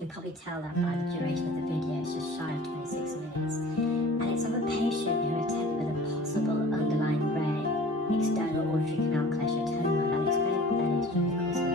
You can probably tell that by the duration of the video, it's just shy of 26 minutes. And it's of a patient who attended with a possible underlying rare external auditory canal cholesteatoma. I'll explain what that is during the course of